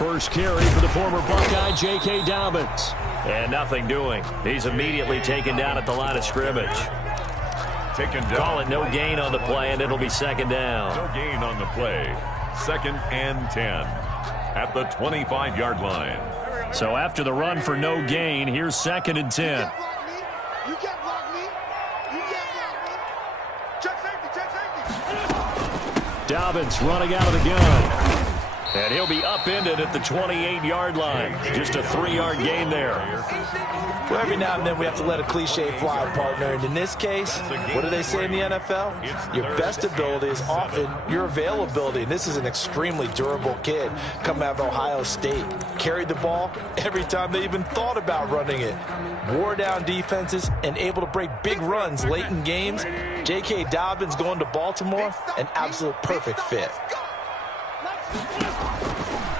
First carry for the former Buckeye, J.K. Dobbins. And nothing doing. He's immediately taken down at the line of scrimmage. Taken down. Call it no gain on the play, and it'll be second down. No gain on the play. 2nd and 10 at the 25-yard line. So after the run for no gain, here's 2nd and 10. You can't block me. You can't block me. Check safety. Dobbins running out of the gun. And he'll be upended at the 28-yard line. Just a 3-yard gain there. Well, every now and then we have to let a cliche fly, partner. And in this case, what do they say in the NFL? Your best ability is often your availability. And this is an extremely durable kid coming out of Ohio State. Carried the ball every time they even thought about running it. Wore down defenses and able to break big runs late in games. J.K. Dobbins going to Baltimore, an absolute perfect fit.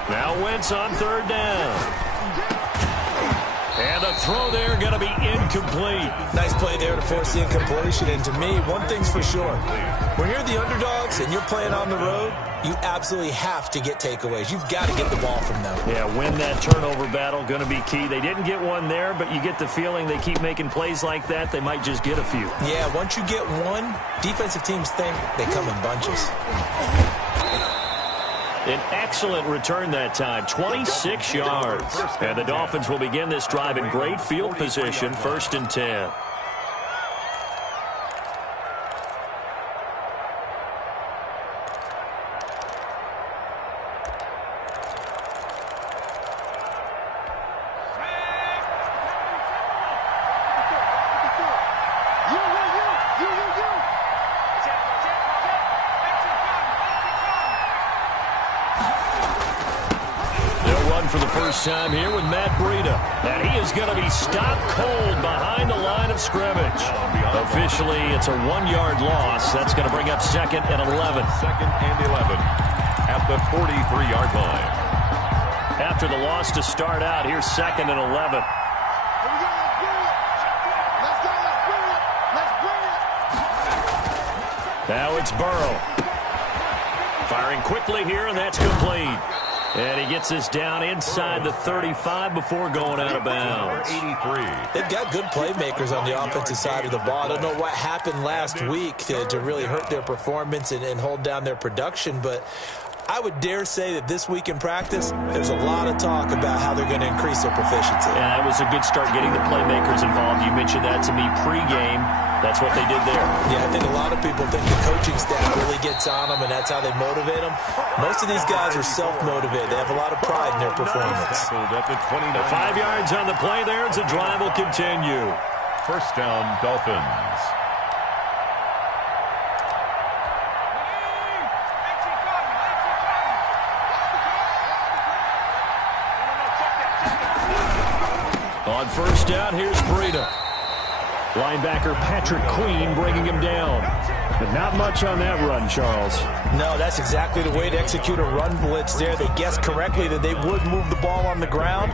Now Wentz on 3rd down. And the throw there going to be incomplete. Nice play there to force the incompletion. And to me, one thing's for sure. When you're the underdogs and you're playing on the road, you absolutely have to get takeaways. You've got to get the ball from them. Yeah, win that turnover battle, going to be key. They didn't get one there, but you get the feeling they keep making plays like that, they might just get a few. Yeah, once you get one, defensive teams think they come in bunches. An excellent return that time, 26 yards. And the Dolphins will begin this drive in great field position, 1st and 10. For the first time here with Matt Breida. And he is going to be stopped cold behind the line of scrimmage. Officially, it's a 1-yard loss. That's going to bring up 2nd and 11. 2nd and 11 at the 43-yard line. After the loss to start out, here's 2nd and 11. Now it's Burrow. Firing quickly here, and that's complete. And he gets this down inside the 35 before going out of bounds. 83. They've got good playmakers on the offensive side of the ball. I don't know what happened last week to really hurt their performance and hold down their production, but I would dare say that this week in practice, there's a lot of talk about how they're going to increase their proficiency. Yeah, that was a good start getting the playmakers involved. You mentioned that to me pregame. That's what they did there. Yeah, I think a lot of people think the coaching staff really gets on them, and that's how they motivate them. Most of these guys are self-motivated. They have a lot of pride in their performance. At the 29. 5 yards on the play there as the drive will continue. 1st down, Dolphins. On 1st down, here's Breida. Linebacker Patrick Queen bringing him down. But not much on that run, Charles. No, that's exactly the way to execute a run blitz there. They guessed correctly that they would move the ball on the ground,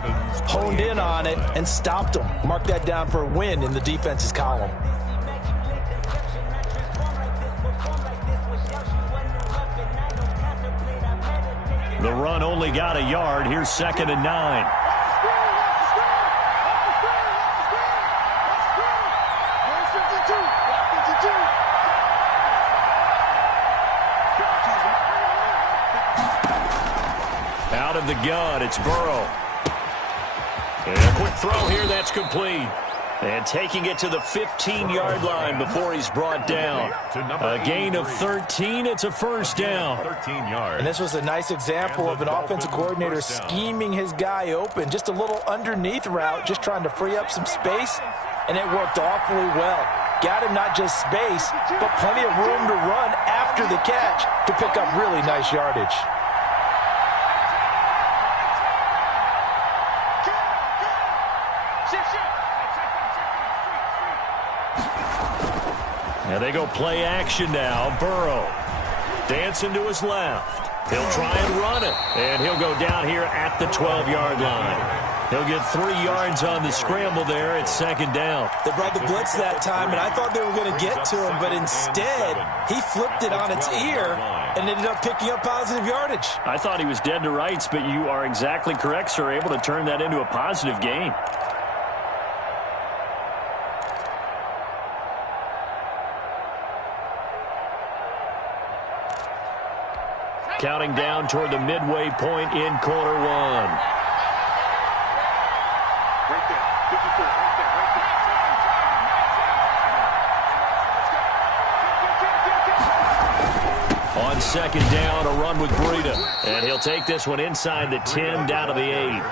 honed in on it, and stopped them. Mark that down for a win in the defense's column. The run only got a yard. Here's 2nd and 9. Out of the gun, it's Burrow. And a quick throw here, that's complete. And taking it to the 15-yard line before he's brought down. A gain of 13, it's a 1st down. 13 yards. And this was a nice example of an offensive coordinator scheming his guy open. Just a little underneath route, just trying to free up some space, and it worked awfully well. Got him not just space, but plenty of room to run after the catch to pick up really nice yardage. Now they go play action now. Burrow dancing to his left. He'll try and run it. And he'll go down here at the 12-yard line. He'll get 3 yards on the scramble there at second down. They brought the blitz that time, and I thought they were going to get to him, but instead, he flipped it on its ear and ended up picking up positive yardage. I thought he was dead to rights, but you are exactly correct, sir, able to turn that into a positive gain. Counting down toward the midway point in quarter one. Right there. 54. Right there. Right there. On second down, a run with Breida. And he'll take this one inside the 10 down to the 8.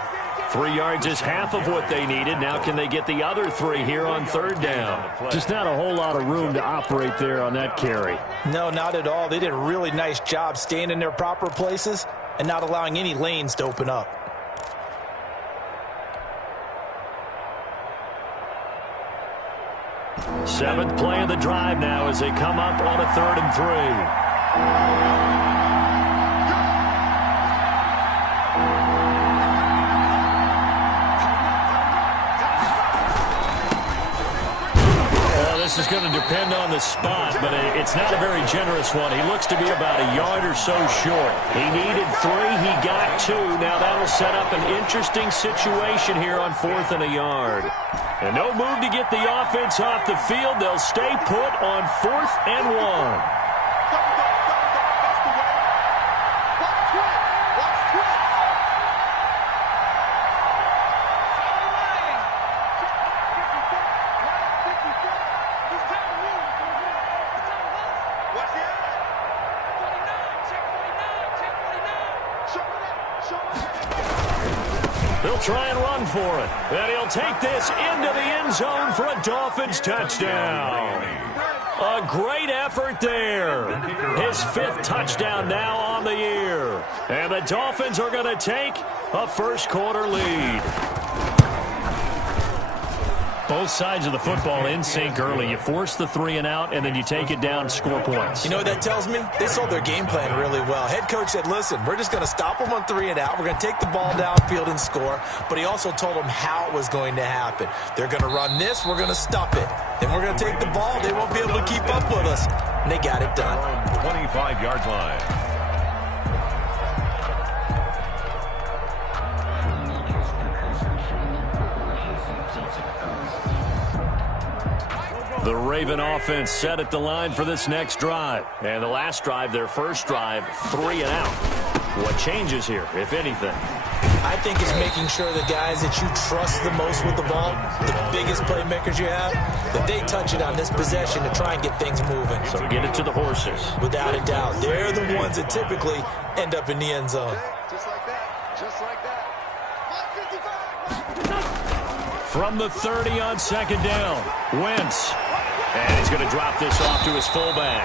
3 yards is half of what they needed. Now can they get the other 3 here on third down? Just not a whole lot of room to operate there on that carry. No, not at all. They did a really nice job staying in their proper places and not allowing any lanes to open up. Seventh play of the drive now as they come up on a 3rd and 3. This is going to depend on the spot, but it's not a very generous one. He looks to be about a yard or so short. He needed 3. He got 2. Now that'll set up an interesting situation here on 4th and a yard. And no move to get the offense off the field. They'll stay put on 4th and 1. They'll try and run for it. And he'll take this into the end zone for a Dolphins touchdown. A great effort there. His 5th touchdown now on the year. And the Dolphins are going to take a first quarter lead. Both sides of the football in sync early. You force the 3 and out, and then you take it down, score points. You know what that tells me? They sold their game plan really well. Head coach said, listen, we're just going to stop them on 3 and out. We're going to take the ball downfield and score. But he also told them how it was going to happen. They're going to run this. We're going to stop it. Then we're going to take the ball. They won't be able to keep up with us. And they got it done. 25-yard line. The Raven offense set at the line for this next drive. And the last drive, their first drive, 3 and out. What changes here, if anything? I think it's making sure the guys that you trust the most with the ball, the biggest playmakers you have, that they touch it on this possession to try and get things moving. So get it to the horses. Without a doubt. They're the ones that typically end up in the end zone. Just like that. Just like that. 155. From the 30 on second down, Wentz. And he's going to drop this off to his fullback.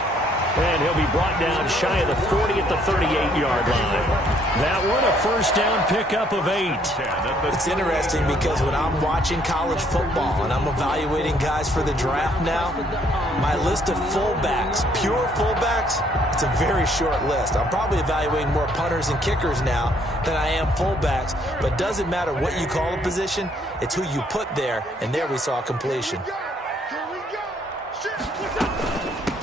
And he'll be brought down shy of the 40 at the 38-yard line. That one a first down pickup of 8. It's interesting because when I'm watching college football and I'm evaluating guys for the draft now, my list of fullbacks, pure fullbacks, it's a very short list. I'm probably evaluating more punters and kickers now than I am fullbacks. But it doesn't matter what you call a position, it's who you put there. And there we saw completion.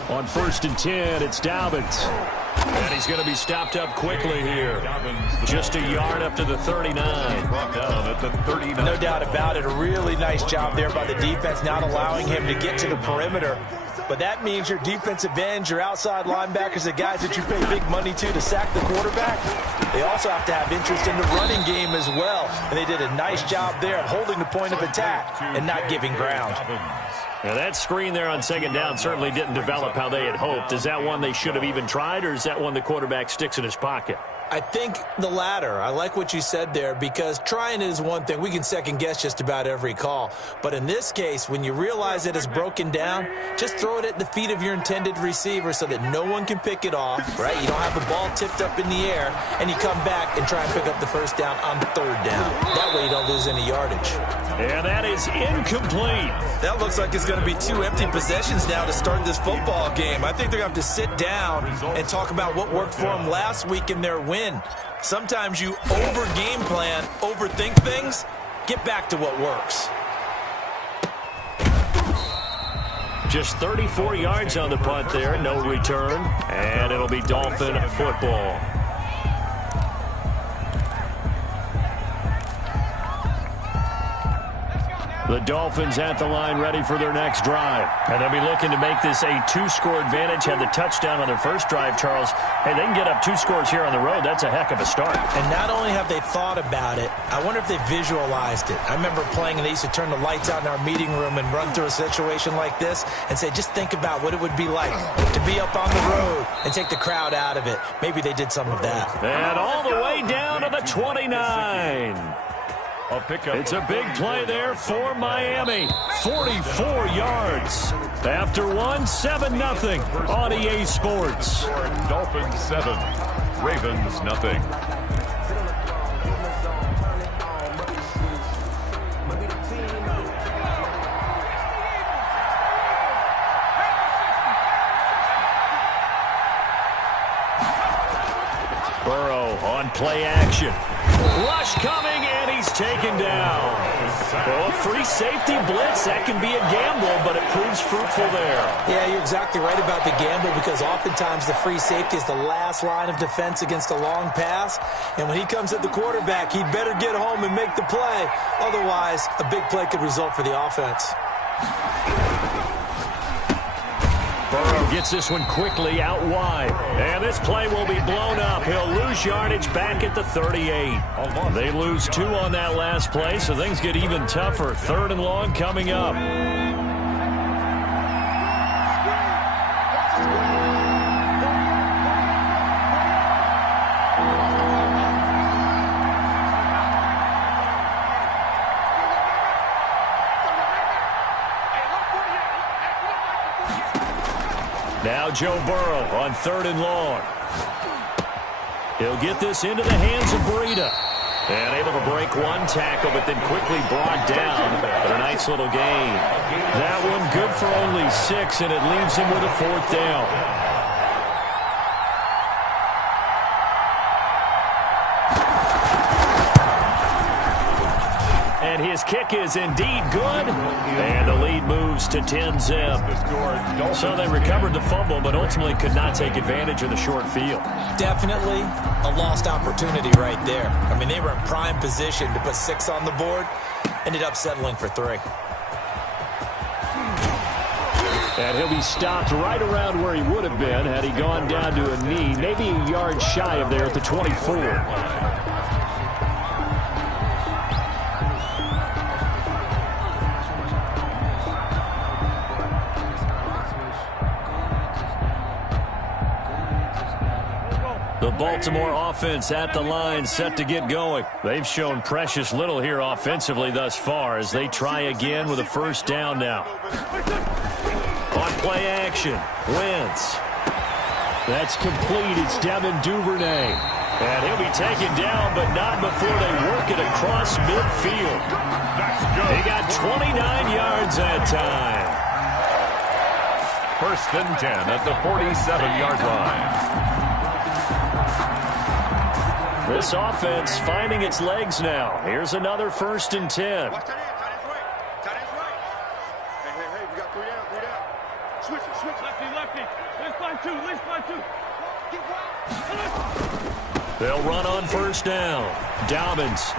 On 1st and 10, it's Dobbins. And he's going to be stopped up quickly here. Just a yard up to the 39. No doubt about it. A really nice job there by the defense, not allowing him to get to the perimeter. But that means your defensive ends, your outside linebackers, the guys that you pay big money to sack the quarterback, they also have to have interest in the running game as well. And they did a nice job there of holding the point of attack and not giving ground. Now that screen there on second down certainly didn't develop how they had hoped. Is that one they should have even tried, or is that one the quarterback sticks in his pocket? I think the latter. I like what you said there, because trying it is one thing. We can second guess just about every call. But in this case, when you realize that it's broken down, just throw it at the feet of your intended receiver so that no one can pick it off, right? You don't have the ball tipped up in the air, and you come back and try and pick up the first down on third down. That way you don't lose any yardage. And that is incomplete. That looks like it's going to be 2 empty possessions now to start this football game. I think they're going to have to sit down and talk about what worked for them last week in their win. Sometimes you over-game plan, overthink things, Get back to what works. Just 34 yards on the punt there. No return. And it'll be Dolphin football. The Dolphins at the line ready for their next drive. And they'll be looking to make this a two-score advantage. Had the touchdown on their first drive, Charles. Hey, they can get up 2 scores here on the road. That's a heck of a start. And not only have they thought about it, I wonder if they visualized it. I remember playing and they used to turn the lights out in our meeting room and run through a situation like this and say, just think about what it would be like to be up on the road and take the crowd out of it. Maybe they did some of that. And all the way down to the 29. It's a big play there for Miami. 44 yards. After one, 7-0 on EA Sports. Dolphins 7, Ravens nothing. Burrow on play action. Rush coming, and he's taken down. Well, a free safety blitz, that can be a gamble, but it proves fruitful there. Yeah, you're exactly right about the gamble because oftentimes the free safety is the last line of defense against a long pass. And when he comes at the quarterback, he'd better get home and make the play. Otherwise, a big play could result for the offense. Burrow gets this one quickly out wide. And this play will be blown up. He'll lose yardage back at the 38. They lose 2 on that last play, so things get even tougher. 3rd and long coming up. Now Joe Burrow on 3rd and long. He'll get this into the hands of Breida. And able to break one tackle, but then quickly brought down. But a nice little gain. That one good for only 6, and it leaves him with a 4th down. And his kick is indeed good. And the lead moves to 10-zip. So they recovered the fumble, but ultimately could not take advantage of the short field. Definitely a lost opportunity right there. I mean, they were in prime position to put 6 on the board. Ended up settling for 3. And he'll be stopped right around where he would have been had he gone down to a knee, maybe a yard shy of there at the 24. The Baltimore offense at the line, set to get going. They've shown precious little here offensively thus far as they try again with a 1st down now. On play action, Wentz. That's complete. It's Devin Duvernay. And he'll be taken down, but not before they work it across midfield. They got 29 yards that time. 1st and 10 at the 47-yard line. This offense finding its legs now. Here's another 1st and 10. Watch that end. Tight end's right. Hey, we got 3 down. Switch it. Lefty. Let's fly 2. Get wild. They'll run on 1st down. Dobbins.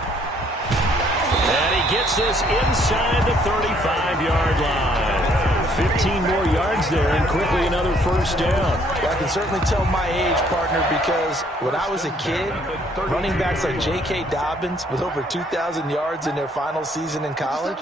And he gets this inside the 35-yard line. 15 more yards there, and quickly another 1st down. Well, I can certainly tell my age, partner, because when I was a kid, running backs like J.K. Dobbins with over 2,000 yards in their final season in college,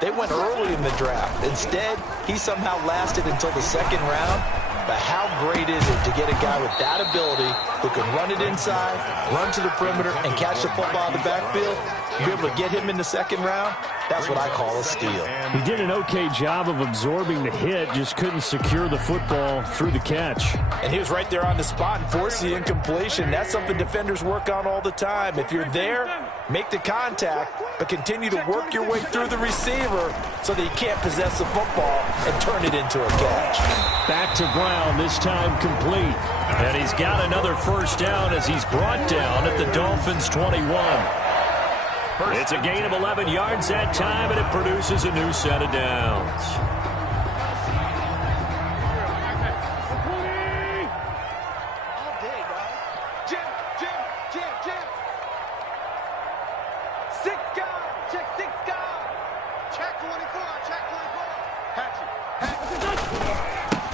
they went early in the draft. Instead, he somehow lasted until the 2nd round. But how great is it to get a guy with that ability who can run it inside, run to the perimeter, and catch the football in the backfield? Be able to get him in the 2nd round? That's what I call a steal. He did an okay job of absorbing the hit, just couldn't secure the football through the catch. And he was right there on the spot and forced the incompletion. That's something defenders work on all the time. If you're there, make the contact, but continue to work your way through the receiver so that he can't possess the football and turn it into a catch. Back to Brown, this time complete. And he's got another 1st down as he's brought down at the Dolphins' 21. It's a gain of 11 yards that time, and it produces a new set of downs.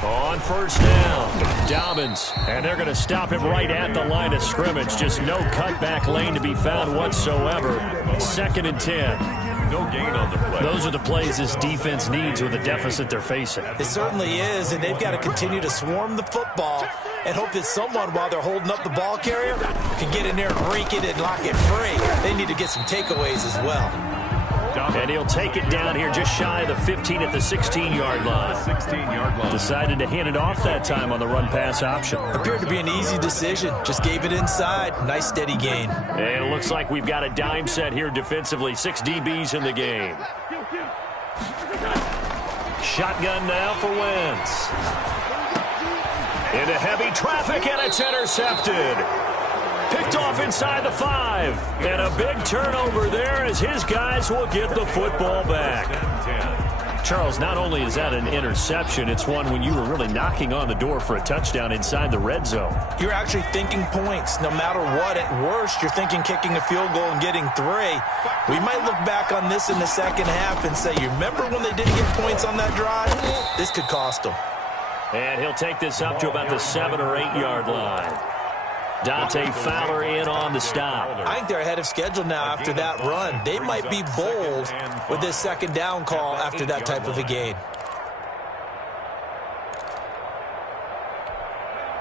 On first down, Dobbins, and they're going to stop him right at the line of scrimmage. Just no cutback lane to be found whatsoever. 2nd and 10. No gain on the play. Those are the plays this defense needs with the deficit they're facing. It certainly is, and they've got to continue to swarm the football and hope that someone, while they're holding up the ball carrier, can get in there and rake it and lock it free. They need to get some takeaways as well. And he'll take it down here just shy of the 15 at the 16-yard line. 16-yard line. Decided to hand it off that time on the run-pass option. Appeared to be an easy decision. Just gave it inside. Nice, steady gain. And it looks like we've got a dime set here defensively. 6 DBs in the game. Shotgun now for Wentz. Into heavy traffic, and it's intercepted. Picked off inside the 5. And a big turnover there as his guys will get the football back. Charles, not only is that an interception, it's one when you were really knocking on the door for a touchdown inside the red zone. You're actually thinking points. No matter what, at worst, you're thinking kicking a field goal and getting 3. We might look back on this in the second half and say, you remember when they didn't get points on that drive? This could cost them. And he'll take this up to about the 7 or 8 yard line. Dante Fowler in on the stop. I think they're ahead of schedule now after that run. They might be bold with this second down call after that type of a gain.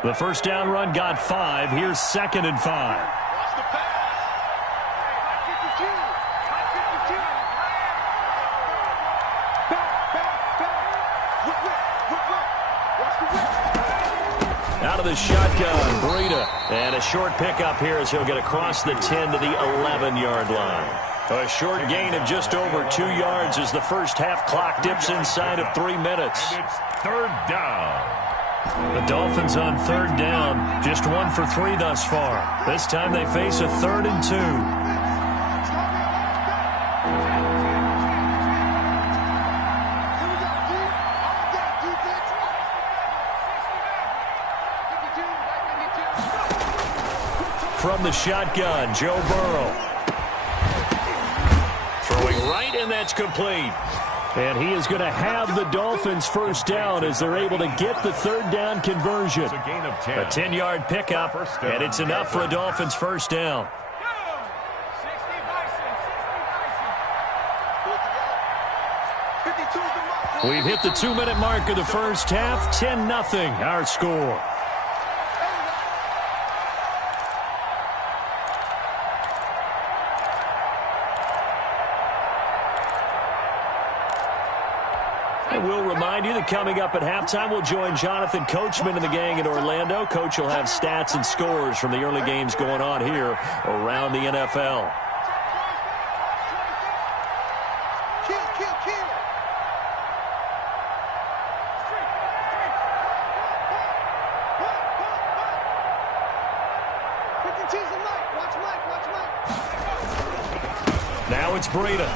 The first down run got 5. Here's 2nd and 5. Out of the shotgun, Breida. And a short pickup here as he'll get across the 10 to the 11-yard line. A short gain of just over 2 yards as the first half clock dips inside of 3 minutes. And it's 3rd down. The Dolphins on 3rd down, just 1 for 3 thus far. This time they face a 3rd and 2. From the shotgun, Joe Burrow. Throwing right, and that's complete. And he is going to have the Dolphins first down as they're able to get the 3rd down conversion. It's a gain of 10. A 10-yard pickup, and it's enough for a Dolphins first down. We've hit the 2-minute mark of the first half. 10-0 our score. And we'll remind you that coming up at halftime, we'll join Jonathan Coachman and the gang in Orlando. Coach will have stats and scores from the early games going on here around the NFL. Now it's Breida.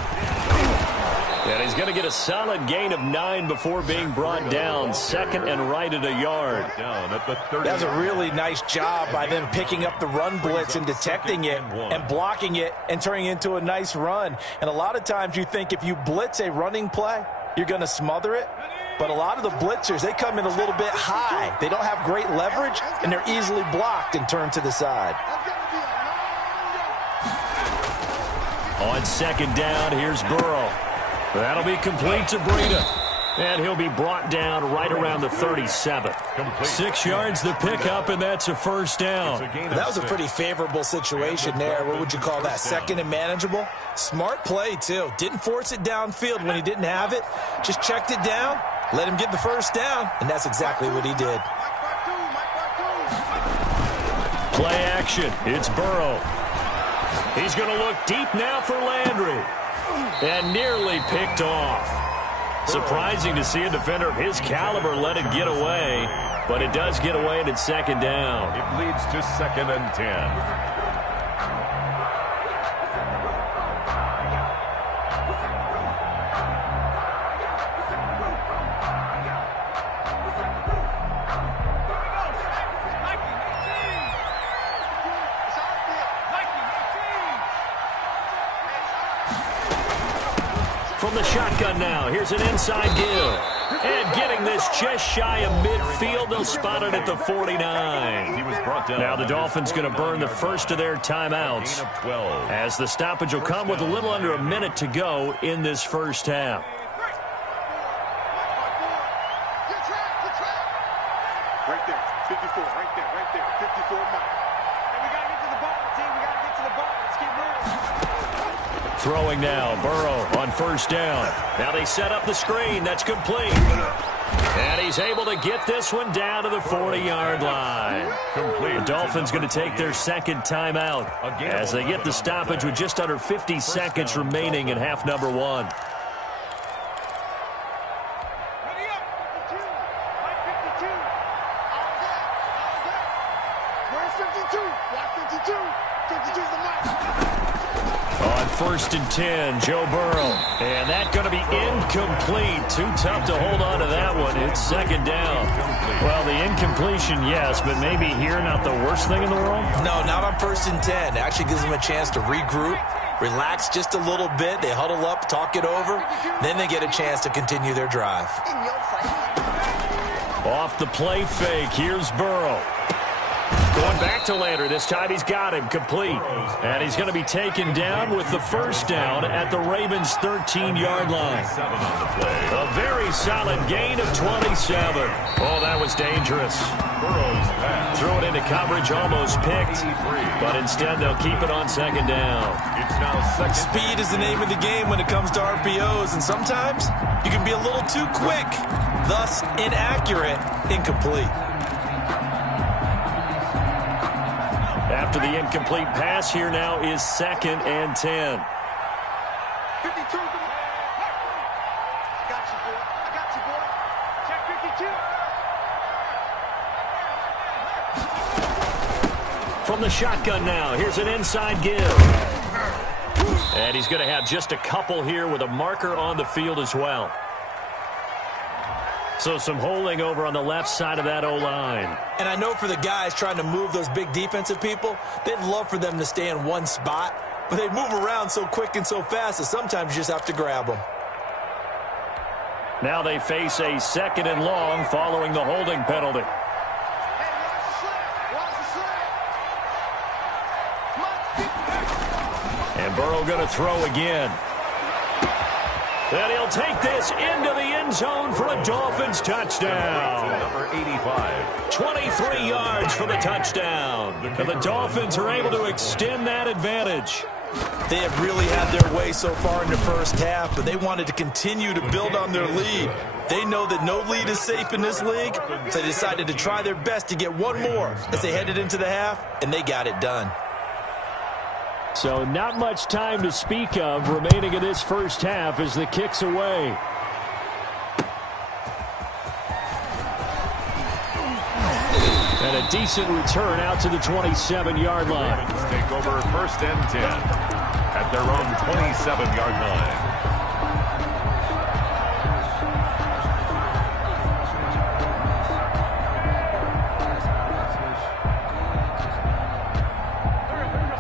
And he's going to get a solid gain of 9 before being brought down. 2nd and right at a yard. That was a really nice job by them picking up the run blitz and detecting it and blocking it and turning it into a nice run. And a lot of times you think if you blitz a running play, you're going to smother it. But a lot of the blitzers, they come in a little bit high. They don't have great leverage, and they're easily blocked and turned to the side. On 2nd down, here's Burrow. That'll be complete to Breida. And he'll be brought down right around the 37. 6 yards the pickup, and that's a first down. That was a pretty favorable situation there. What would you call that? 2nd and manageable? Smart play, too. Didn't force it downfield when he didn't have it. Just checked it down, let him get the first down, and that's exactly what he did. Play action. It's Burrow. He's going to look deep now for Landry. And nearly picked off. Surprising to see a defender of his caliber let it get away, but it does get away and it's 2nd down. It leads to 2nd and 10. From the shotgun now, here's an inside give. And getting this just shy of midfield, they'll spot it at the 49. He was brought down. Now the Dolphins going to burn the first of their timeouts, as the stoppage will come with a little under a minute to go in this first half. Right there, 54, right there, 54 mark. And we got to get to the ball, team. We got to get to the ball. Let's keep moving. Throwing now, Burrow on first down. Now they set up the screen. That's complete. And he's able to get this one down to the 40-yard line. The Dolphins going to take their second timeout as they get the stoppage with just under 50 seconds remaining in half number one. On first and 10, Joe Burrow. And that's going to be incomplete. Too tough to hold on to that one. It's second down. Well, the incompletion, yes, but maybe here not the worst thing in the world? No, not on first and 10. It actually gives them a chance to regroup, relax just a little bit. They huddle up, talk it over. Then they get a chance to continue their drive. Off the play fake, here's Burrow. Going back to Lander. This time he's got him complete. And he's going to be taken down with the first down at the Ravens' 13-yard line. A very solid gain of 27. Oh, that was dangerous. Threw it into coverage, almost picked. But instead, they'll keep it on second down. Speed is the name of the game when it comes to RPOs. And sometimes you can be a little too quick. Thus, inaccurate, incomplete. After the incomplete pass, here now is second and 10. 52. I got you, boy. I got you, boy. Check 52. From the shotgun now, here's an inside give. And he's going to have just a couple here with a marker on the field as well. So some holding over on the left side of that O-line. And I know for the guys trying to move those big defensive people, they'd love for them to stay in one spot, but they move around so quick and so fast that sometimes you just have to grab them. Now they face a second and long following the holding penalty. And Burrow going to throw again. And he'll take this into the end zone for a Dolphins touchdown. Number 85. 23 yards for the touchdown. And the Dolphins are able to extend that advantage. They have really had their way so far in the first half, but they wanted to continue to build on their lead. They know that no lead is safe in this league, so they decided to try their best to get one more as they headed into the half, and they got it done. So not much time to speak of remaining in this first half as the kick's away. And a decent return out to the 27-yard line. Ravens take over first and 10 at their own 27-yard line.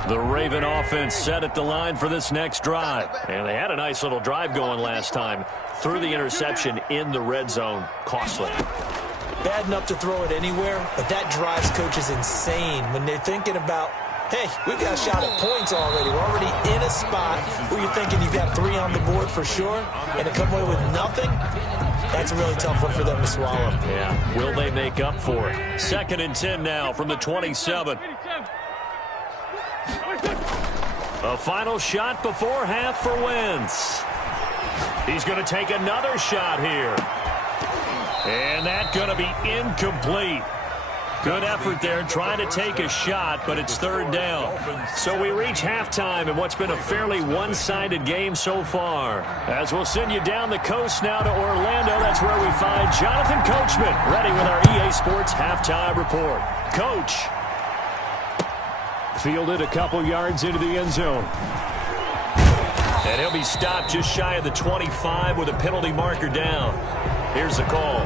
The Raven offense set at the line for this next drive. And they had a nice little drive going last time. Threw the interception in the red zone. Costly. Bad enough to throw it anywhere, but that drives coaches insane when they're thinking about, hey, we've got a shot at points already. We're already in a spot where you're thinking you've got 3 on the board for sure, and to come away with nothing, that's a really tough one for them to swallow. Yeah, will they make up for it? Second and 10 now from the 27. A final shot before half for Wentz. He's going to take another shot here. And that's going to be incomplete. Good effort there trying to take a shot, but it's third down. So we reach halftime in what's been a fairly one-sided game so far. As we'll send you down the coast now to Orlando, that's where we find Jonathan Coachman ready with our EA Sports halftime report. Coach. Fielded a couple yards into the end zone. And he'll be stopped just shy of the 25 with a penalty marker down. Here's the call.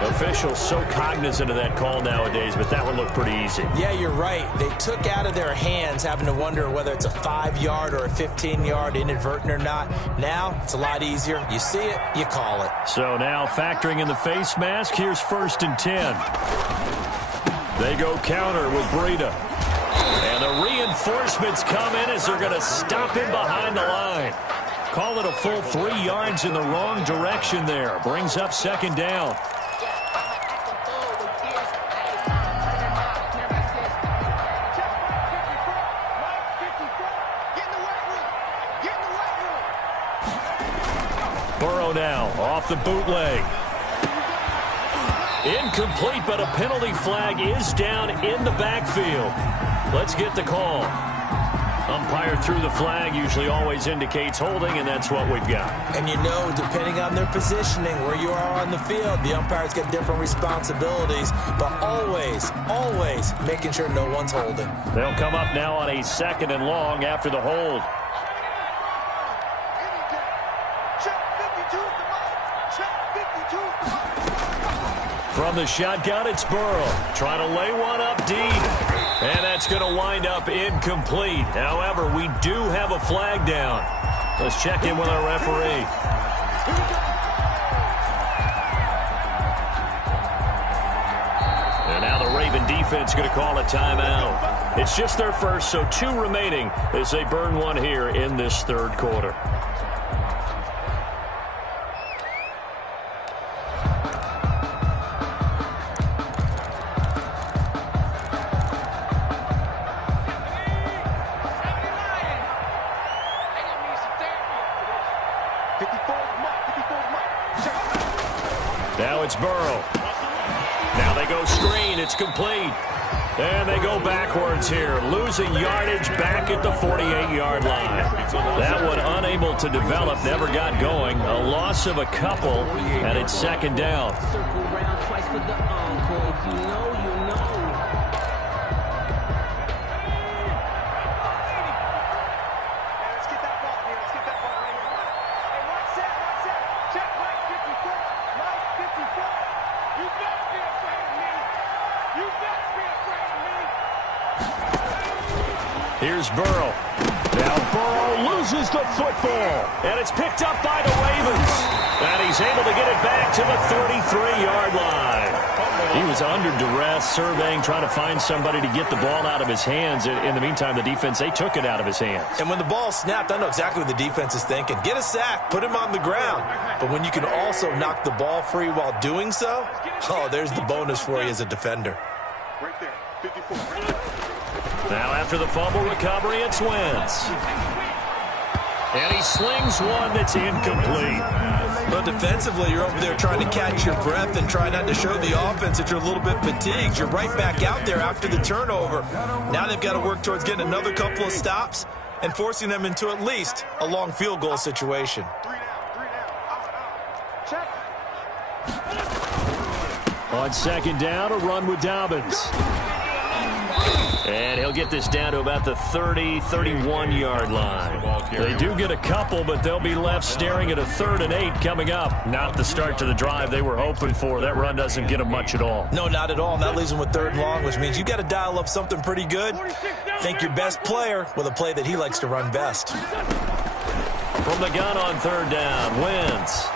Officials so cognizant of that call nowadays, but that one looked pretty easy. Yeah, you're right. They took out of their hands having to wonder whether it's a 5-yard or a 15-yard, inadvertent or not. Now, it's a lot easier. You see it, you call it. So now factoring in the face mask, here's 1st and 10. They go counter with Breida. And the reinforcements come in as they're going to stop him behind the line. Call it a full 3 yards in the wrong direction there. Brings up 2nd down. Burrow now off the bootleg. Incomplete, but a penalty flag is down in the backfield. Let's get the call. Umpire threw the flag, usually always indicates holding, and that's what we've got. And you know, depending on their positioning, where you are on the field, the umpires get different responsibilities, but always, always making sure no one's holding. They'll come up now on a 2nd and long after the hold. From the shotgun, it's Burrow. Trying to lay one up deep. And that's going to wind up incomplete. However, we do have a flag down. Let's check in with our referee. And now the Raven defense going to call a timeout. It's just their first, so 2 remaining as they burn one here in this 3rd quarter. Now it's Burrow. Now they go screen. It's complete. And they go backwards here, losing yardage back at the 48-yard line. That one unable to develop, never got going. A loss of a couple, and it's 2nd down. Here's Burrow. Now Burrow loses the football. And it's picked up by the Ravens. And he's able to get it back to the 33-yard line. He was under duress, surveying, trying to find somebody to get the ball out of his hands. In the meantime, the defense, they took it out of his hands. And when the ball snapped, I know exactly what the defense is thinking. Get a sack, put him on the ground. But when you can also knock the ball free while doing so, oh, there's the bonus for you as a defender. Right there, 54. Right there. Now after the fumble recovery, it's Wentz. And he slings one that's incomplete. But defensively, you're over there trying to catch your breath and try not to show the offense that you're a little bit fatigued. You're right back out there after the turnover. Now they've got to work towards getting another couple of stops and forcing them into at least a long field goal situation. 3 down. Check. On 2nd down, a run with Dobbins. And he'll get this down to about the 30, 31-yard line. They do get a couple, but they'll be left staring at a 3rd and 8 coming up. Not the start to the drive they were hoping for. That run doesn't get them much at all. No, not at all. And that leaves them with 3rd and long, which means you got to dial up something pretty good. Think your best player with a play that he likes to run best. From the gun on 3rd down, Wentz.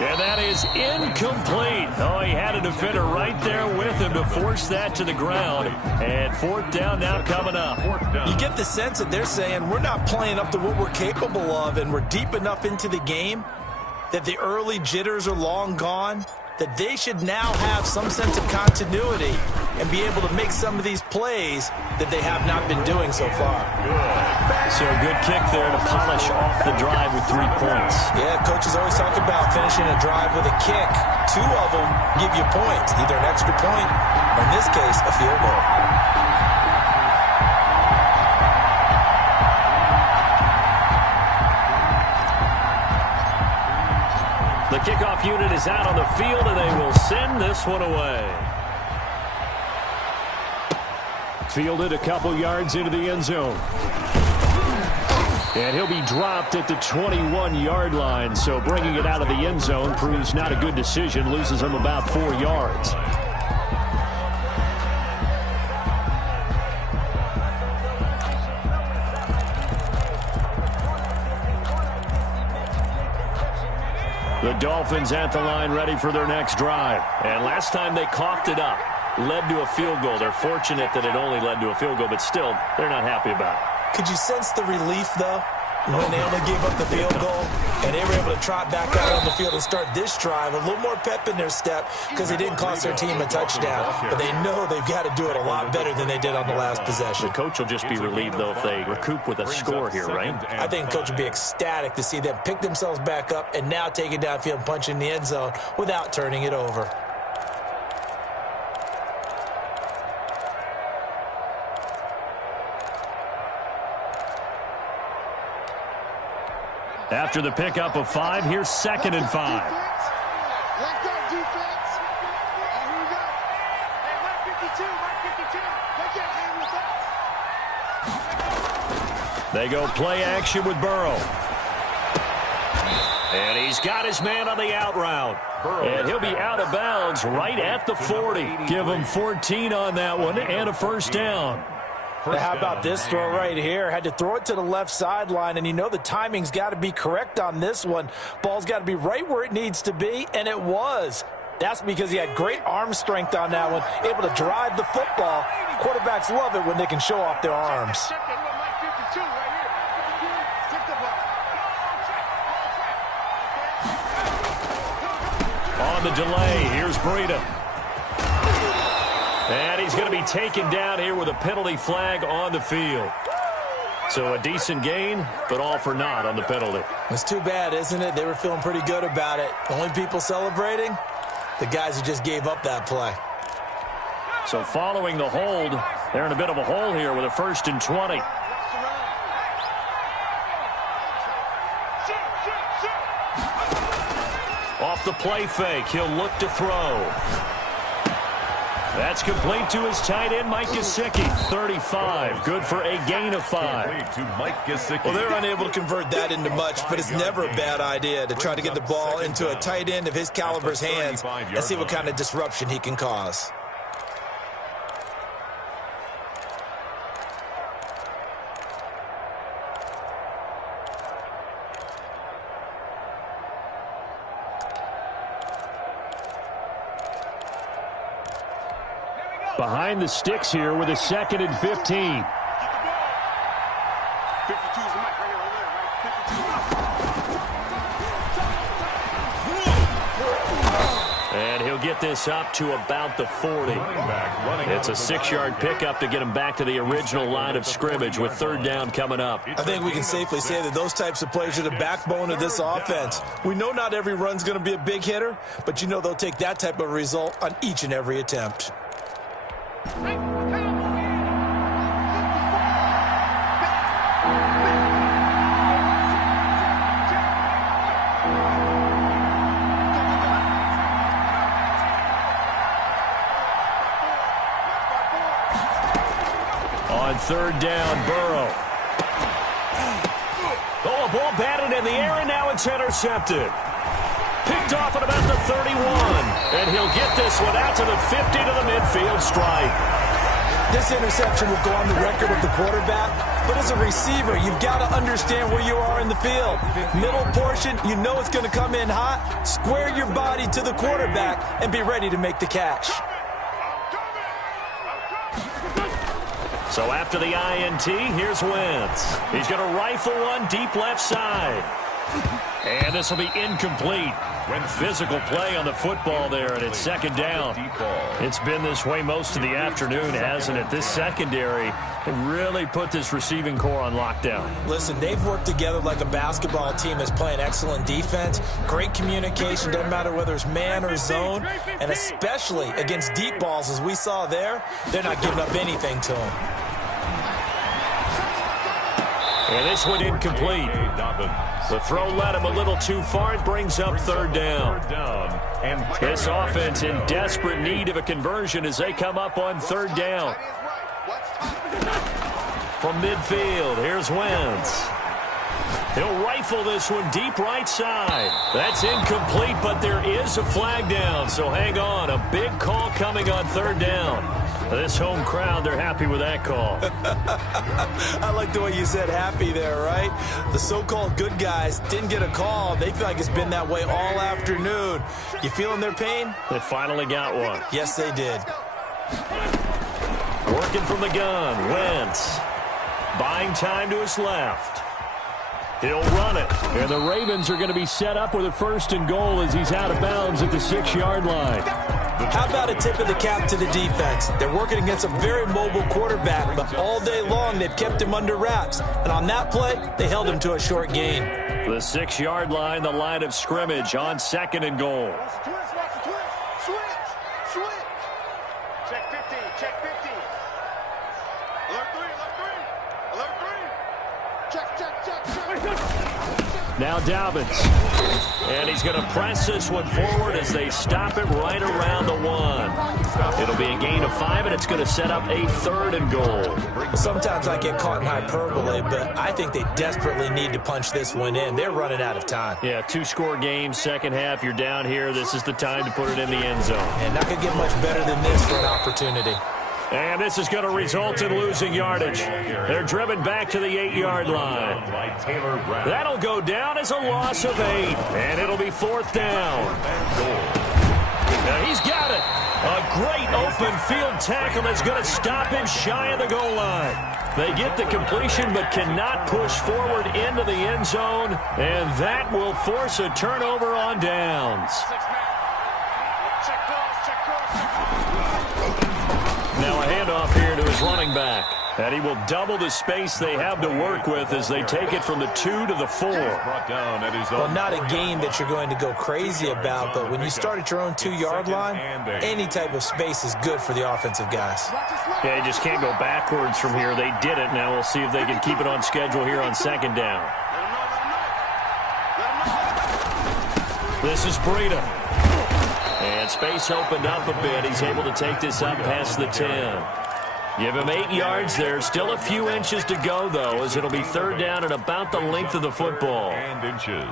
And that is incomplete. Oh, he had a defender right there with him to force that to the ground. And 4th down now coming up. You get the sense that they're saying we're not playing up to what we're capable of, and we're deep enough into the game that the early jitters are long gone, that they should now have some sense of continuity and be able to make some of these plays that they have not been doing so far. So a good kick there to polish off the drive with 3 points. Yeah, coaches always talk about finishing a drive with a kick. 2 of them give you points, either an extra point or, in this case, a field goal. The kickoff unit is out on the field, and they will send this one away. Fielded a couple yards into the end zone. And he'll be dropped at the 21-yard line, so bringing it out of the end zone proves not a good decision, loses him about 4 yards. The Dolphins at the line ready for their next drive. And last time they coughed it up, led to a field goal. They're fortunate that it only led to a field goal, but still, they're not happy about it. Could you sense the relief, though, when they only gave up the field goal and they were able to trot back out on the field and start this drive? A little more pep in their step because they didn't cost their team a touchdown. But they know they've got to do it a lot better than they did on the last possession. The coach will just be relieved, though, if they recoup with a score here, right? I think the coach would be ecstatic to see them pick themselves back up and now take it downfield and punch in the end zone without turning it over. After the pickup of 5, here's 2nd and 5. Let go, defense. Here we go. Hey, 152, 152. They can't hang with us. They go play action with Burrow. And he's got his man on the out route. And he'll be out of bounds right at the 40. Give him 14 on that one and a first down. Now, how about this throw right here? Had to throw it to the left sideline, and you know the timing's got to be correct on this one. Ball's got to be right where it needs to be, and it was. That's because he had great arm strength on that one, able to drive the football. Quarterbacks love it when they can show off their arms. On the delay, here's Breida. And he's going to be taken down here with a penalty flag on the field. So a decent gain, but all for naught on the penalty. It's too bad, isn't it? They were feeling pretty good about it. Only people celebrating, the guys who just gave up that play. So following the hold, they're in a bit of a hole here with a 1st and 20. Off the play fake, he'll look to throw. That's complete to his tight end, Mike Gesicki, 35. Good for a gain of 5. Well, they're unable to convert that into much, but it's never a bad idea to try to get the ball into a tight end of his caliber's hands and see what kind of disruption he can cause. Behind the sticks here with a 2nd and 15. 52 is the mic right here, over there, right? 52. And he'll get this up to about the 40. It's a 6-yard pickup to get him back to the original line of scrimmage with 3rd down coming up. I think we can safely say that those types of plays are the backbone of this offense. We know not every run's going to be a big hitter, but you know they'll take that type of result on each and every attempt. On 3rd down, Burrow. Oh, a ball batted in the air, and now it's intercepted. Picked off at about the 31. And he'll get this one out to the 50 to the midfield stripe. This interception will go on the record of the quarterback, but as a receiver, you've got to understand where you are in the field. Middle portion, you know it's going to come in hot. Square your body to the quarterback and be ready to make the catch. So after the INT, here's Wentz. He's going to rifle one deep left side. And this will be incomplete. Physical play on the football there, and it's 2nd down. It's been this way most of the afternoon, hasn't it? This secondary really put this receiving core on lockdown. Listen, they've worked together like a basketball team that's playing excellent defense. Great communication, doesn't matter whether it's man or zone. And especially against deep balls, as we saw there, they're not giving up anything to them. And this one incomplete. The throw led him a little too far. It brings up 3rd down. This offense in desperate need of a conversion as they come up on 3rd down. From midfield, here's Wentz. He'll rifle this one deep right side. That's incomplete, but there is a flag down, so hang on. A big call coming on third down. This home crowd, they're happy with that call. I like the way you said happy there, right? The so-called good guys didn't get a call. They feel like it's been that way all afternoon. You feeling their pain? They finally got one. Yes, they did. Working from the gun, Wentz. Buying time to his left. He'll run it. And the Ravens are going to be set up with a 1st and goal as he's out of bounds at the 6-yard line. How about a tip of the cap to the defense? They're working against a very mobile quarterback, but all day long they've kept him under wraps. And on that play, they held him to a short gain. The 6-yard line, the line of scrimmage on 2nd and goal. Switch. Check 15, check 15. Alert 3, alert 3. Check. Now Dobbins. And he's going to press this one forward as they stop it right around the 1. It'll be a gain of 5, and it's going to set up a 3rd and goal. Sometimes I get caught in hyperbole, but I think they desperately need to punch this one in. They're running out of time. Yeah, 2-score game, second half. You're down here. This is the time to put it in the end zone. And not going to get much better than this for an opportunity. And this is going to result in losing yardage. They're driven back to the 8-yard line. That'll go down as a loss of 8. And it'll be 4th down. Now he's got it. A great open field tackle that's going to stop him shy of the goal line. They get the completion but cannot push forward into the end zone. And that will force a turnover on downs. Now a handoff here to his running back. And he will double the space they have to work with as they take it from the 2 to the 4. Well, not a game that you're going to go crazy about, but when you start at your own 2-yard line, any type of space is good for the offensive guys. Yeah, you just can't go backwards from here. They did it. Now we'll see if they can keep it on schedule here on 2nd down. This is Breida. And space opened up a bit. He's able to take this up past the 10. Give him 8 yards there. Still a few inches to go, though, as it'll be 3rd down and about the length of the football. And inches.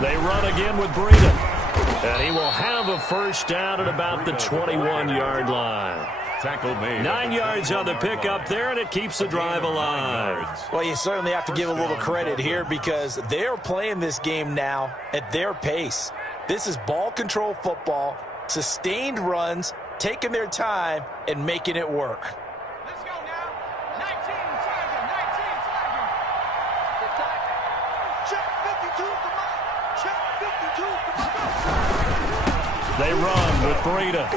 They run again with Breida. And he will have a 1st down at about the 21-yard line. Tackle made. 9 yards on the pickup there, and it keeps the drive alive. Well, you certainly have to give a little credit here because they're playing this game now at their pace. This is ball control football, sustained runs, taking their time, and making it work. Let's go now. 19 target, 19 target. Check 52, come on. Check 52, come on. They run with Breida.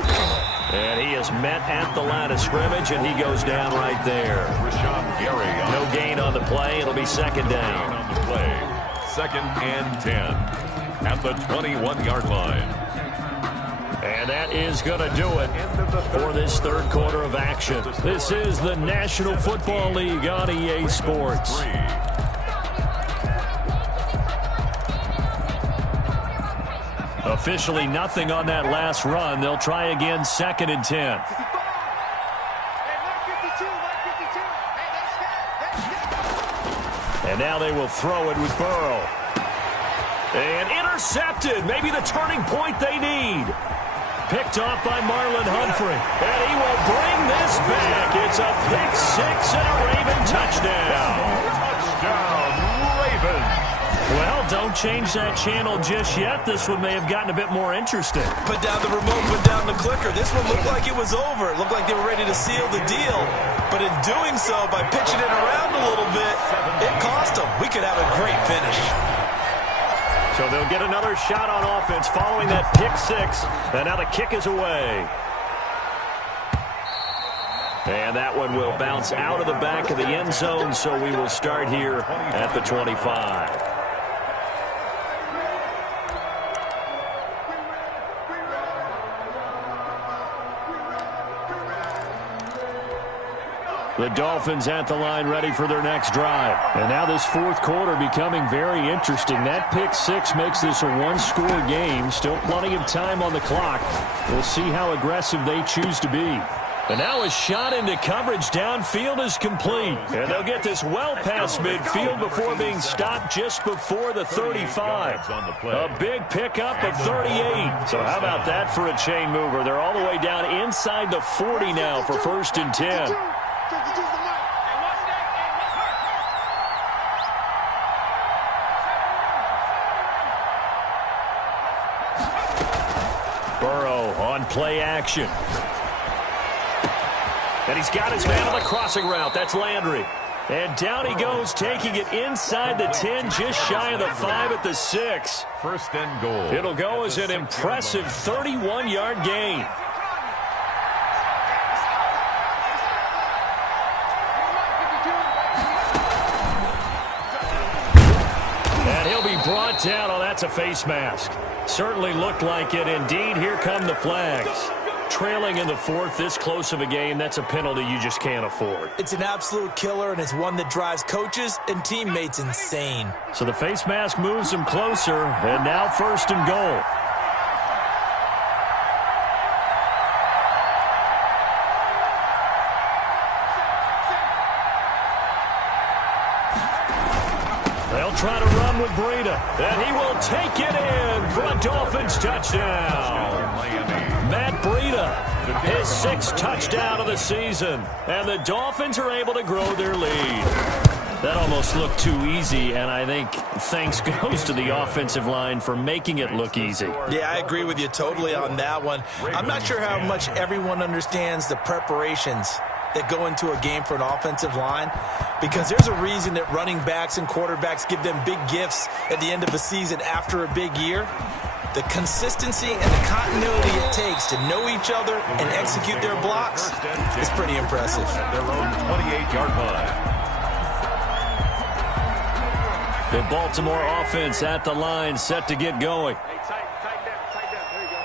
And he is met at the line of scrimmage, and he goes down right there. No gain on the play. It'll be 2nd down. On the play. 2nd and 10 at the 21-yard line. And that is going to do it for this 3rd quarter of action. This is the National Football League on EA Sports. Officially nothing on that last run. They'll try again, 2nd and 10. And now they will throw it with Burrow. And intercepted. Maybe the turning point they need. Picked off by Marlon Humphrey. And he will bring this back. It's a pick 6 and a Raven touchdown. Touchdown, Ravens. Well, don't change that channel just yet. This one may have gotten a bit more interesting. Put down the remote, put down the clicker. This one looked like it was over. It looked like they were ready to seal the deal. But in doing so, by pitching it around a little bit, it cost them. We could have a great finish. So they'll get another shot on offense following that pick 6. And now the kick is away. And that one will bounce out of the back of the end zone, so we will start here at the 25. The Dolphins at the line ready for their next drive. And now this fourth quarter becoming very interesting. That pick six makes this a one-score game. Still plenty of time on the clock. We'll see how aggressive they choose to be. And now a shot into coverage downfield is complete. And they'll get this well past midfield before being stopped just before the 35. A big pickup of 38. So how about that for a chain mover? They're all the way down inside the 40 now for 1st and 10. Burrow on play action. And he's got his man on the crossing route. That's Landry. And down he goes, taking it inside the 10, just shy of the 5 at the 6. 1st and goal. It'll go as an impressive 31-yard gain. And he'll be brought down. Oh, that's a face mask. Certainly looked like it. Indeed, here come the flags. Trailing in the 4th, this close of a game, that's a penalty you just can't afford. It's an absolute killer, and it's one that drives coaches and teammates insane. So the face mask moves him closer, and now 1st and goal. They'll try to run with Breida, and he will take it in for a Dolphins touchdown. Matt Breida, his 6th touchdown of the season, and the Dolphins are able to grow their lead. That almost looked too easy, and I think thanks goes to the offensive line for making it look easy. Yeah, I agree with you totally on that one. I'm not sure how much everyone understands the preparations that go into a game for an offensive line, because there's a reason that running backs and quarterbacks give them big gifts at the end of a season after a big year. The consistency and the continuity it takes to know each other and execute their blocks is pretty impressive. Their own 28-yard line. The Baltimore offense at the line, set to get going. Hey, tight down. There you go.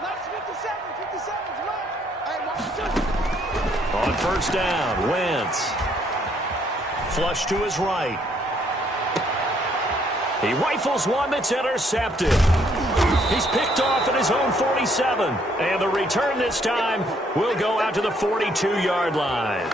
Last 57, right. On 1st down, Wentz. Flush to his right. He rifles one that's intercepted. He's picked off at his own 47. And the return this time will go out to the 42-yard line.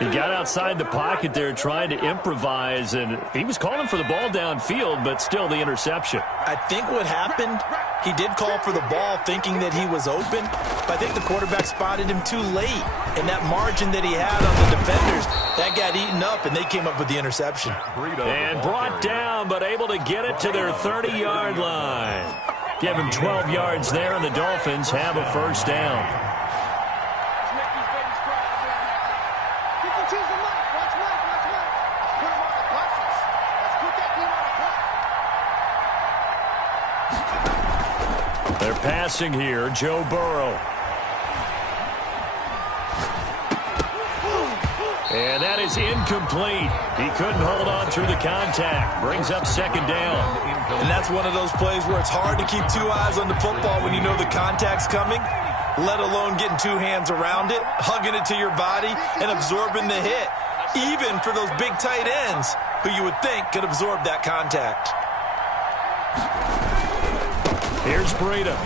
He got outside the pocket there trying to improvise, and he was calling for the ball downfield, but still the interception. I think what happened, he did call for the ball thinking that he was open, but I think the quarterback spotted him too late. And that margin that he had on the defenders, that got eaten up, and they came up with the interception. And brought down, but able to get it to their 30-yard line. Give him 12 yards there, and the Dolphins have a 1st down. They're passing here, Joe Burrow. And that is incomplete. He couldn't hold on through the contact. Brings up 2nd down. And that's one of those plays where it's hard to keep 2 eyes on the football when you know the contact's coming, let alone getting 2 hands around it, hugging it to your body, and absorbing the hit, even for those big tight ends who you would think could absorb that contact. Here's Breida.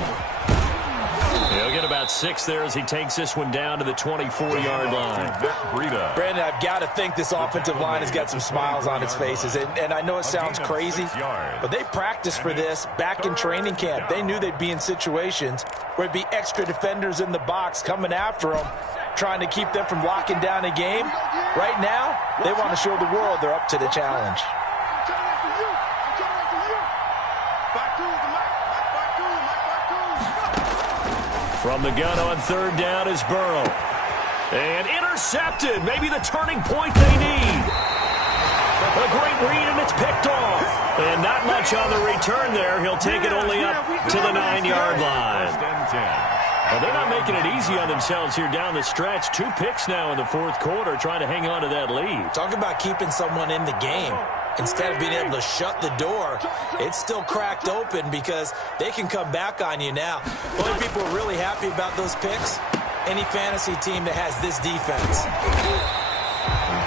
He'll get about 6 there as he takes this one down to the 24-yard line. Brandon, I've got to think this offensive line has got some smiles on its faces. And I know it sounds crazy, but they practiced for this back in training camp. They knew they'd be in situations where it'd be extra defenders in the box coming after them, trying to keep them from locking down a game. Right now, they want to show the world they're up to the challenge. From the gun on 3rd down is Burrow. And intercepted. Maybe the turning point they need. A great read, and it's picked off. And not much on the return there. He'll take it only up to the 9-yard line. Well, they're not making it easy on themselves here down the stretch. 2 picks now in the 4th quarter, trying to hang on to that lead. Talk about keeping someone in the game. Instead of being able to shut the door, it's still cracked open because they can come back on you now. The only people who are really happy about those picks, any fantasy team that has this defense.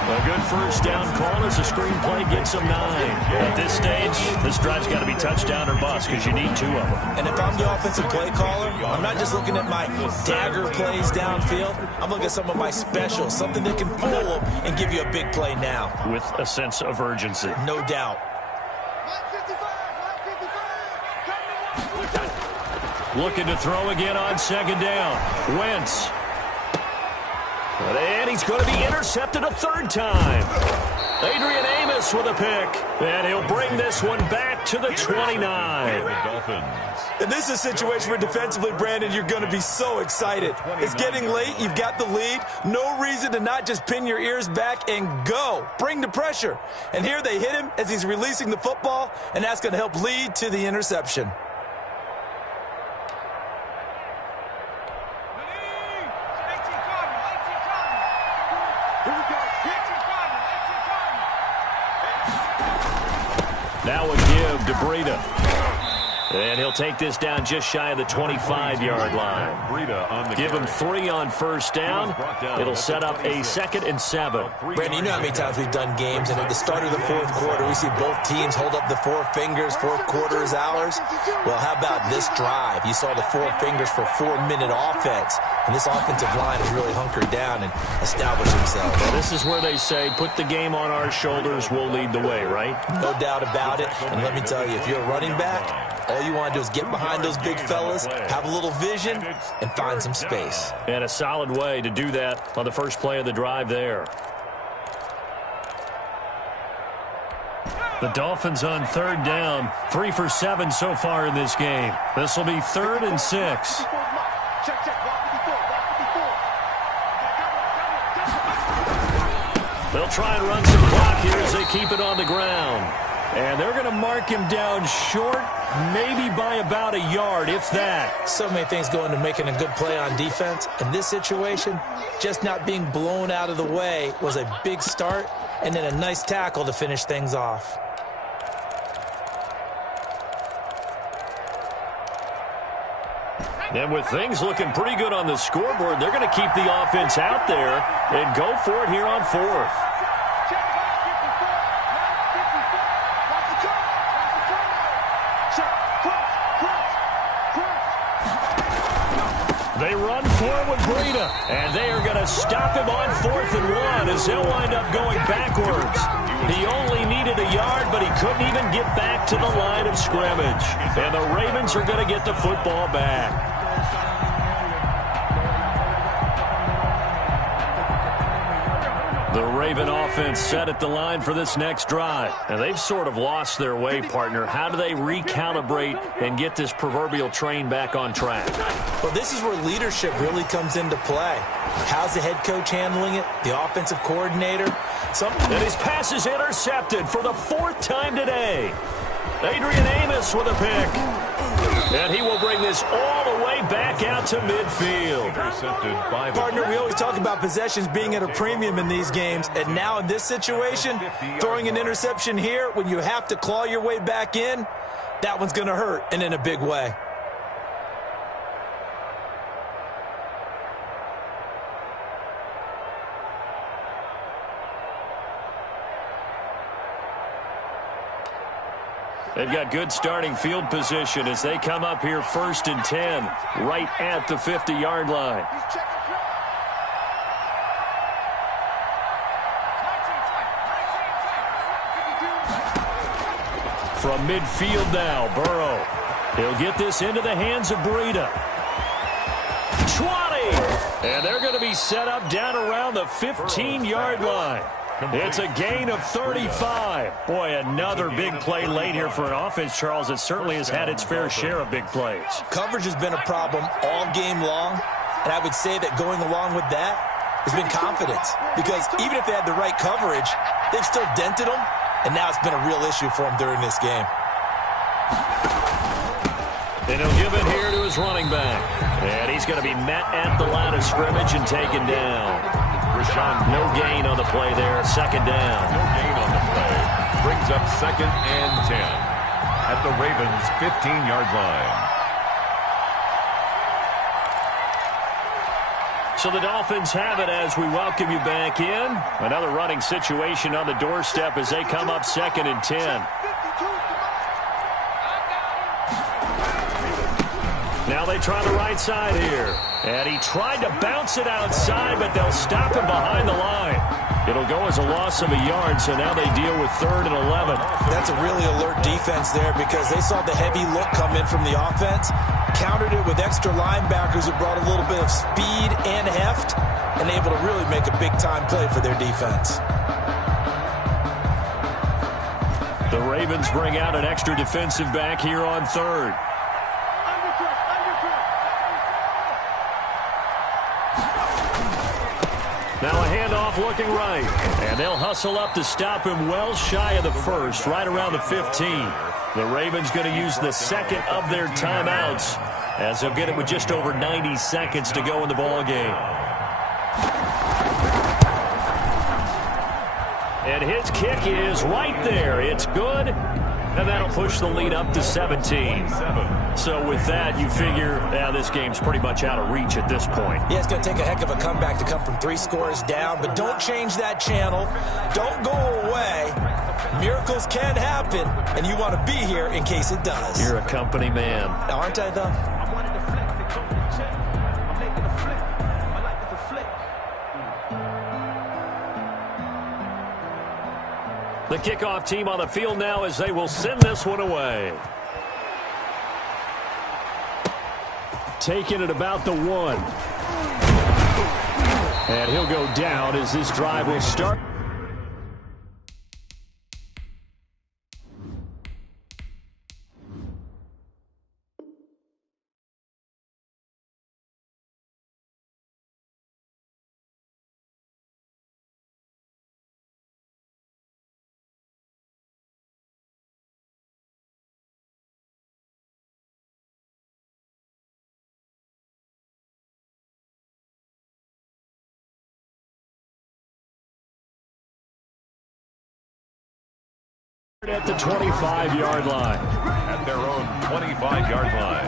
A good first down call as the screenplay gets them 9. At this stage, this drive's got to be touchdown or bust because you need 2 of them. And if I'm the offensive play caller, I'm not just looking at my dagger plays downfield. I'm looking at some of my specials, something that can fool them and give you a big play now. With a sense of urgency. No doubt. Looking to throw again on second down. Wentz. And he's going to be intercepted a 3rd time. Adrian Amos with a pick. And he'll bring this one back to the 29. And this is a situation where defensively, Brandon, you're going to be so excited. It's getting late. You've got the lead. No reason to not just pin your ears back and go. Bring the pressure. And here they hit him as he's releasing the football, and that's going to help lead to the interception. Now a give to Breida. And he'll take this down just shy of the 25-yard line. Give him 3 on first down. It'll set up a 2nd and 7. Brandon, you know how many times we've done games, and at the start of the 4th quarter, we see both teams hold up the 4 fingers, 4th quarter is ours. Well, how about this drive? You saw the 4 fingers for 4-minute offense, and this offensive line has really hunkered down and established themselves. Well, this is where they say, put the game on our shoulders, we'll lead the way, right? No doubt about it, and let me tell you, if you're a running back, all you want to do is get behind those big fellas, have a little vision, and find some space. And a solid way to do that on the first play of the drive there. The Dolphins on 3rd down, 3 for 7 so far in this game. This will be 3rd and 6. They'll try and run some clock here as they keep it on the ground. And they're going to mark him down short, maybe by about a yard, if that. So many things go into making a good play on defense. In this situation, just not being blown out of the way was a big start, and then a nice tackle to finish things off. And with things looking pretty good on the scoreboard, they're going to keep the offense out there and go for it here on 4th. They run forward with Breida, and they are going to stop him on 4th and 1 as they'll wind up going backwards. He only needed a yard, but he couldn't even get back to the line of scrimmage. And the Ravens are going to get the football back. The Raven offense set at the line for this next drive. And they've sort of lost their way, partner. How do they recalibrate and get this proverbial train back on track? Well, this is where leadership really comes into play. How's the head coach handling it? The offensive coordinator? And his pass is intercepted for the 4th time today. Adrian Amos with a pick. And he will bring this all the way back out to midfield. Partner, we always talk about possessions being at a premium in these games. And now in this situation, throwing an interception here when you have to claw your way back in, that one's going to hurt, and in a big way. They've got good starting field position as they come up here 1st and 10, right at the 50-yard line. From midfield now, Burrow. He'll get this into the hands of Breida. 20! And they're going to be set up down around the 15-yard line. It's a gain of 35. Boy, another big play late here for an offense, Charles, that certainly has had its fair share of big plays. Coverage has been a problem all game long, and I would say that going along with that has been confidence. Because even if they had the right coverage, they've still dented them, and now it's been a real issue for them during this game. And he'll give it here to his running back. And he's going to be met at the line of scrimmage and taken down. No gain on the play there. 2nd down. No gain on the play. Brings up 2nd and 10 at the Ravens' 15-yard line. So the Dolphins have it as we welcome you back in. Another running situation on the doorstep as they come up 2nd and 10. Now they try the right side here. And he tried to bounce it outside, but they'll stop him behind the line. It'll go as a loss of a yard, so now they deal with 3rd and 11. That's a really alert defense there because they saw the heavy look come in from the offense, countered it with extra linebackers who brought a little bit of speed and heft, and able to really make a big-time play for their defense. The Ravens bring out an extra defensive back here on 3rd. Now a handoff looking right. And they'll hustle up to stop him well shy of the 1st, right around the 15. The Ravens going to use the 2nd of their timeouts as they'll get it with just over 90 seconds to go in the ball game. And his kick is right there. It's good. And that'll push the lead up to 17. So with that, you figure this game's pretty much out of reach at this point. Yeah, it's going to take a heck of a comeback to come from 3 scores down, but don't change that channel. Don't go away. Miracles can happen, and you want to be here in case it does. You're a company man. Aren't I, though? The kickoff team on the field now as they will send this one away. Taking it about the 1. And he'll go down as this drive will start. At the 25-yard line. At their own 25-yard line.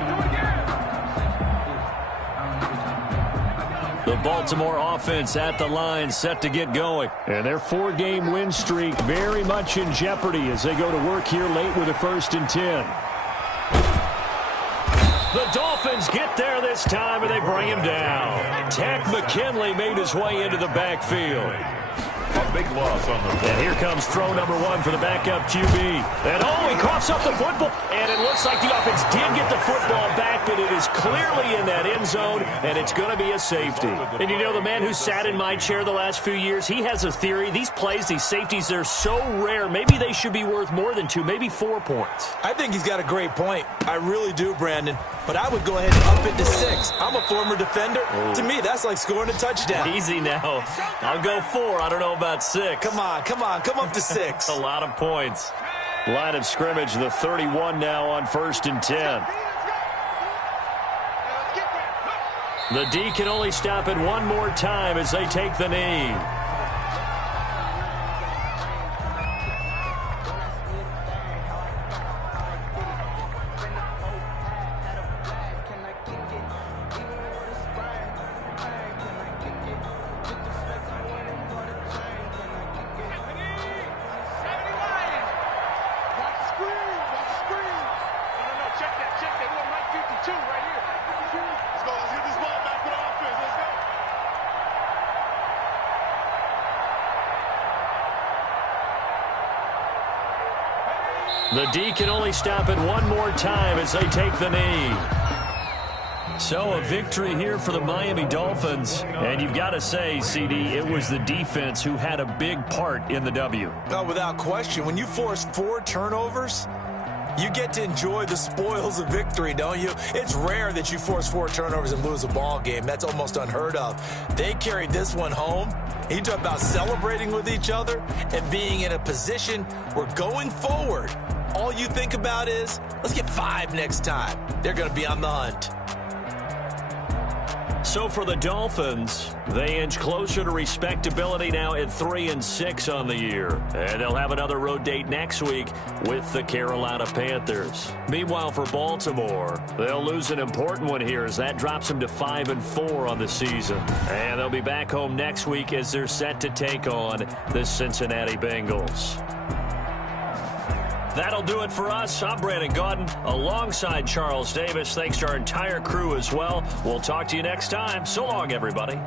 The Baltimore offense at the line set to get going. And their 4-game win streak very much in jeopardy as they go to work here late with a 1st and 10. The Dolphins get there this time and they bring him down. Takk McKinley made his way into the backfield. A big loss on the play. And here comes throw number 1 for the backup QB. And he coughs up the football. And it looks like the offense did get the football back, but it is clearly in that end zone, and it's going to be a safety. And you know, the man who sat in my chair the last few years, he has a theory. These plays, these safeties, they're so rare. Maybe they should be worth more than 2, maybe 4 points. I think he's got a great point. I really do, Brandon. But I would go ahead and up it to 6. I'm a former defender. To me, that's like scoring a touchdown. Easy now. I'll go 4. I don't know about 6. Come on. Come up to 6. A lot of points. Line of scrimmage, the 31 now on 1st and 10. The D can only stop it one more time as they take the knee. The D can only stop it one more time as they take the knee. So a victory here for the Miami Dolphins. And you've got to say, CD, it was the defense who had a big part in the W. Oh, without question. When you force 4 turnovers, you get to enjoy the spoils of victory, don't you? It's rare that you force 4 turnovers and lose a ball game. That's almost unheard of. They carried this one home. You talk about celebrating with each other and being in a position where going forward, all you think about is, let's get 5 next time. They're going to be on the hunt. So for the Dolphins, they inch closer to respectability now at 3-6 on the year. And they'll have another road date next week with the Carolina Panthers. Meanwhile, for Baltimore, they'll lose an important one here as that drops them to 5-4 on the season. And they'll be back home next week as they're set to take on the Cincinnati Bengals. That'll do it for us. I'm Brandon Gaudin alongside Charles Davis. Thanks to our entire crew as well. We'll talk to you next time. So long, everybody.